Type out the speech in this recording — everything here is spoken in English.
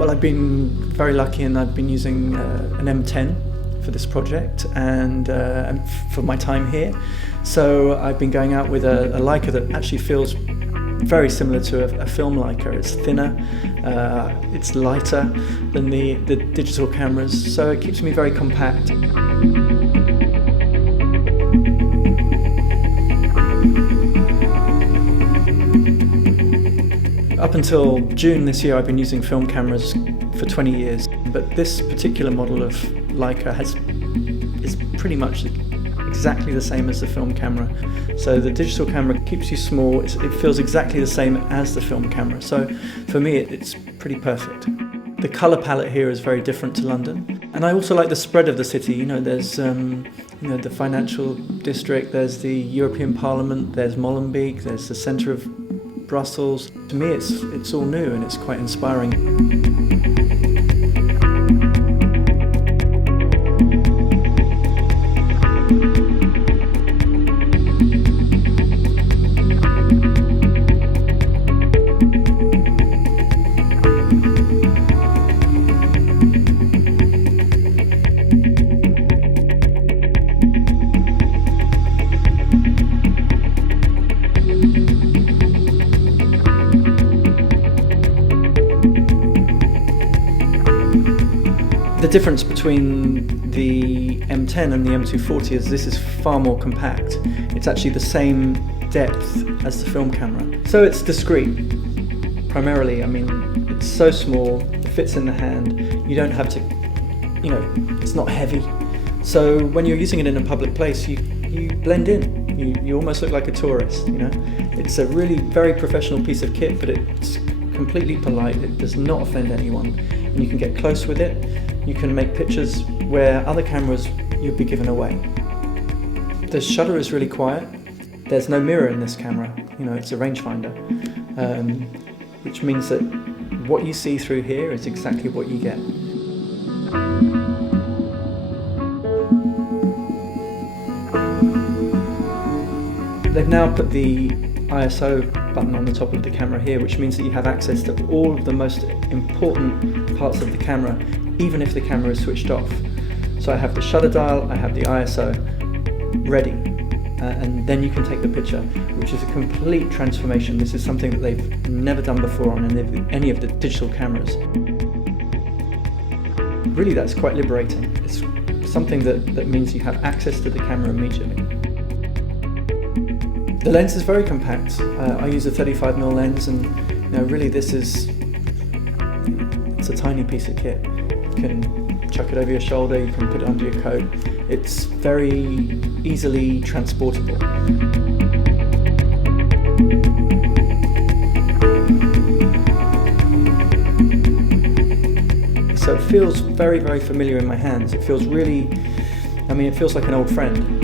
Well, I've been very lucky, and I've been using an M10 for this project and for my time here. So I've been going out with a Leica that actually feels very similar to a film Leica. It's thinner, it's lighter than the digital cameras, so it keeps me very compact. Up until June this year, I've been using film cameras for 20 years, but this particular model of Leica is pretty much exactly the same as the film camera. So the digital camera keeps you small, it feels exactly the same as the film camera. So for me, it's pretty perfect. The colour palette here is very different to London. And I also like the spread of the city. You know, there's the financial district, there's the European Parliament, there's Molenbeek, there's the centre of Brussels. To me, it's all new and it's quite inspiring. The difference between the M10 and the M240 is this is far more compact. It's actually the same depth as the film camera. So it's discreet, primarily. I mean, it's so small, it fits in the hand. You don't have to, it's not heavy. So when you're using it in a public place, you blend in. You almost look like a tourist, It's a really very professional piece of kit, but it's completely polite. It does not offend anyone. And you can get close with it. You can make pictures where other cameras you'd be given away. The shutter is really quiet. There's no mirror in this camera. It's a rangefinder, which means that what you see through here is exactly what you get. They've now put the ISO button on the top of the camera here, which means that you have access to all of the most important parts of the camera, even if the camera is switched off. So I have the shutter dial, I have the ISO ready, and then you can take the picture, which is a complete transformation. This is something that they've never done before on any of the digital cameras. Really, that's quite liberating. It's something that means you have access to the camera immediately. The lens is very compact. I use a 35mm lens, and really it's a tiny piece of kit. You can chuck it over your shoulder, you can put it under your coat. It's very easily transportable. So it feels very, very familiar in my hands. It feels really, it feels like an old friend.